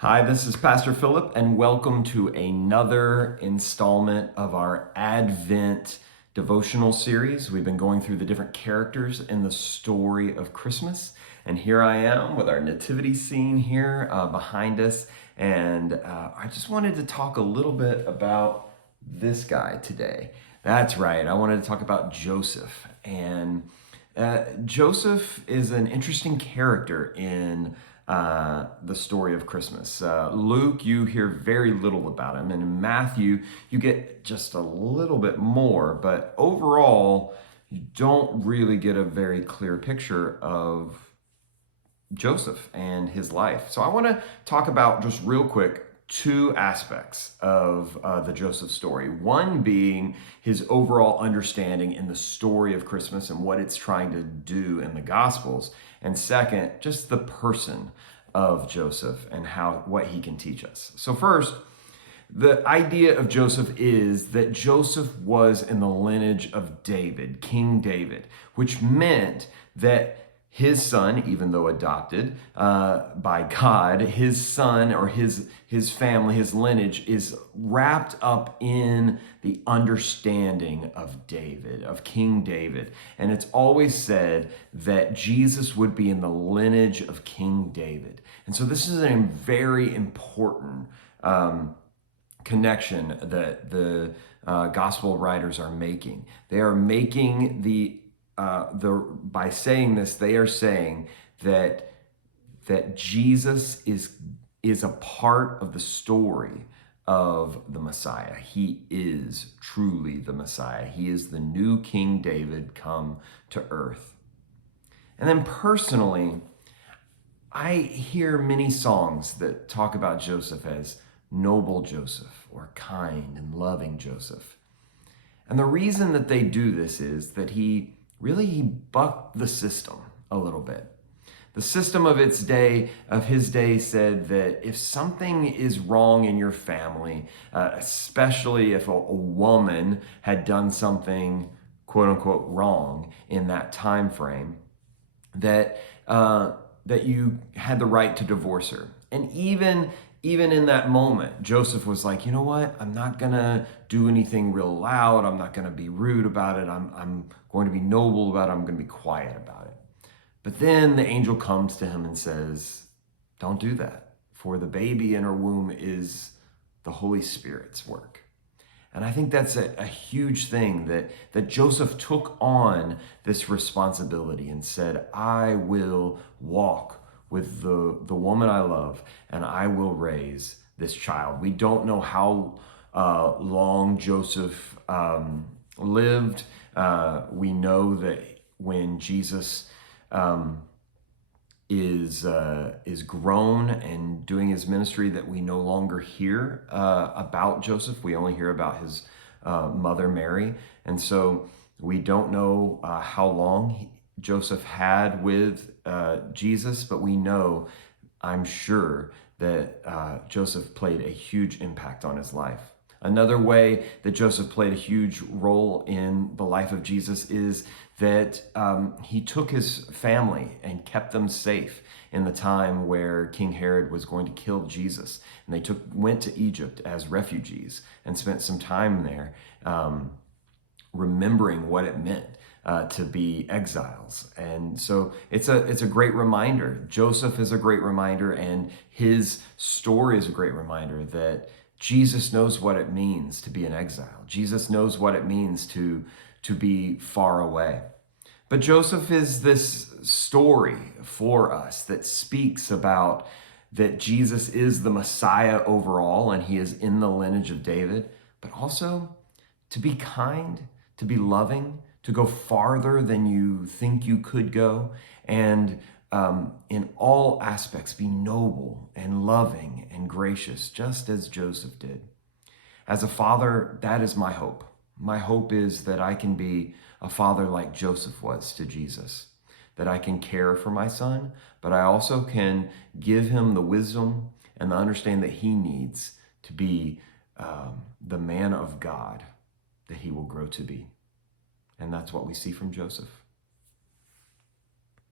Hi, this is Pastor Philip, and welcome to another installment of our Advent devotional series. We've been going through the different characters in the story of Christmas, and here I am with our nativity scene here behind us. And I just wanted to talk a little bit about this guy today. That's right, I wanted to talk about Joseph. And Joseph is an interesting character in the story of Christmas. Luke, you hear very little about him, and in Matthew, you get just a little bit more, but overall, you don't really get a very clear picture of Joseph and his life. So I want to talk about just real quick two aspects of the Joseph story. One being his overall understanding in the story of Christmas and what it's trying to do in the Gospels. And second, just the person of Joseph and what he can teach us. So first, the idea of Joseph is that Joseph was in the lineage of David, King David, which meant that his son, even though adopted by God, his son or his family, his lineage is wrapped up in the understanding of David, of King David. And it's always said that Jesus would be in the lineage of King David. And so this is a very important connection that the gospel writers are making. They are making by saying this, they are saying that Jesus is a part of the story of the Messiah. He is truly the Messiah. He is the new King David come to earth. And then personally, I hear many songs that talk about Joseph as noble Joseph or kind and loving Joseph. And the reason that they do this is that he bucked the system a little bit. The system of his day said that if something is wrong in your family, especially if a woman had done something quote unquote wrong in that time frame, that you had the right to divorce her. And even in that moment, Joseph was like, you know what? I'm not gonna do anything real loud. I'm not gonna be rude about it. I'm going to be noble about it. I'm gonna be quiet about it. But then the angel comes to him and says, don't do that, for the baby in her womb is the Holy Spirit's work. And I think that's a huge thing that Joseph took on this responsibility and said, I will walk with the woman I love, and I will raise this child. We don't know how long Joseph lived. We know that when Jesus is grown and doing his ministry, that we no longer hear about Joseph. We only hear about his mother Mary, and so we don't know how long Joseph had with Jesus, but we know, I'm sure, that Joseph played a huge impact on his life. Another way that Joseph played a huge role in the life of Jesus is that he took his family and kept them safe in the time where King Herod was going to kill Jesus. And they went to Egypt as refugees and spent some time there remembering what it meant to be exiles. And so it's a great reminder. Joseph is a great reminder, and his story is a great reminder that Jesus knows what it means to be an exile. Jesus knows what it means to be far away. But Joseph is this story for us that speaks about that Jesus is the Messiah overall, and he is in the lineage of David, but also to be kind, to be loving, to go farther than you think you could go, and in all aspects be noble and loving and gracious, just as Joseph did. As a father, that is my hope. My hope is that I can be a father like Joseph was to Jesus, that I can care for my son, but I also can give him the wisdom and the understanding that he needs to be the man of God that he will grow to be. And that's what we see from Joseph.